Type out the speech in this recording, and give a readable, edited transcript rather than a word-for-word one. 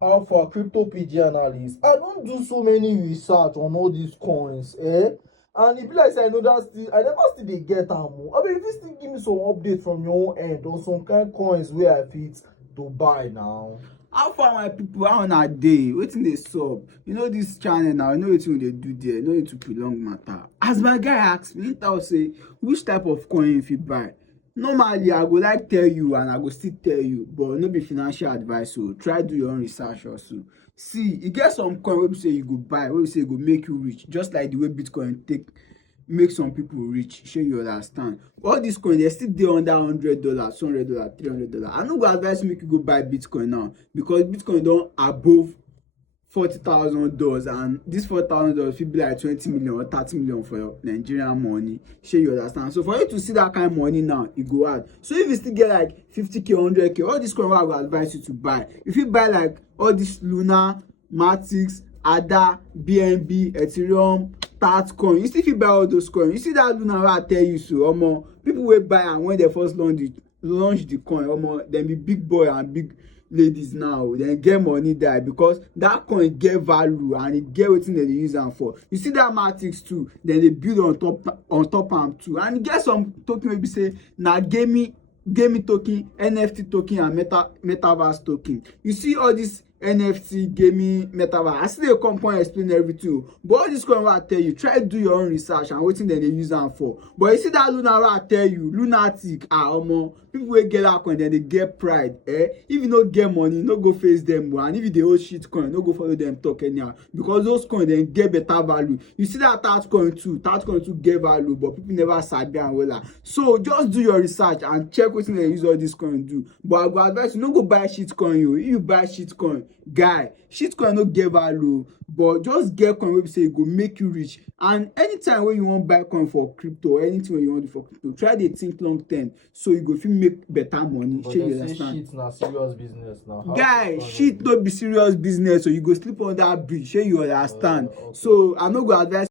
How for crypto PG analyst, I don't do so many research on all these coins, eh? And it be like say I know that still, I never still they get am. I mean, if you still give me some update from your own end on some kind coins where I fit to buy now. How far my people, how una dey? Wetin dey sup? You know this channel now, you know wetin we dey do there, no need to prolong matter. As my guy ask me, he talk say which type of coin you fit buy. Normally I go like tell you and I go still tell you, but no be financial advice, so try do your own research also. See, e get some coin wey be say you go buy, wey be say e go make you rich, just like the way Bitcoin take make some people rich. Shey you understand? All these coins they still dey under $100, $200, $300. I no go advise make you go buy Bitcoin now because Bitcoin don above $40,000, and this $40,000 fit be like 20 million or 30 million for your Nigerian money. Shey you understand? So for you to see that kind of money now, e go hard. So if you still get like 50k, 100k, all this coin wey I go advise you to buy, if you buy like all this Luna, Matic, ADA, BNB, Ethereum, Tatcoin, you still fit buy all those coins. You see that Luna wey I tell you so, omo, people wey buy am when they first launch the coin, omo, dem be big boy and big ladies now. Dem get money die because that coin get value and e get wetin dem dey use am for. You see that Matic too, dem dey build on top am too, and e get some token wey be say na gaming token, NFT token, and metaverse token. You see all this NFT, gaming, metaverse, I still dey come explain everything, but all this coin wey I tell you, try do your own research and wetin dem dey use am for. But you see that Luna wey I tell you, Lunatic, omo, people wey get that coin dem dey get pride, eh? If you no get money, no go face them, and if you dey hold shit coin, no go follow them talk anyhow, because those coins dem get better value. You see that Tatcoin too get value, but people never sabi am wella. So just do your research and check wetin dem use all this coin do. But I go advise you, no go buy shit coin o. If you buy shit coin, guy, shit coin no get value, but just get coin wey be say e go make you rich. And anytime wey you wan buy coin for crypto or anything wey you wan do for crypto, try dey think long term so you go fit make better money. But Shey you they say understand? shit na serious business now. How Guy, to shit no be serious business, so you go sleep under bridge. Shey you understand? okay. So I no go advise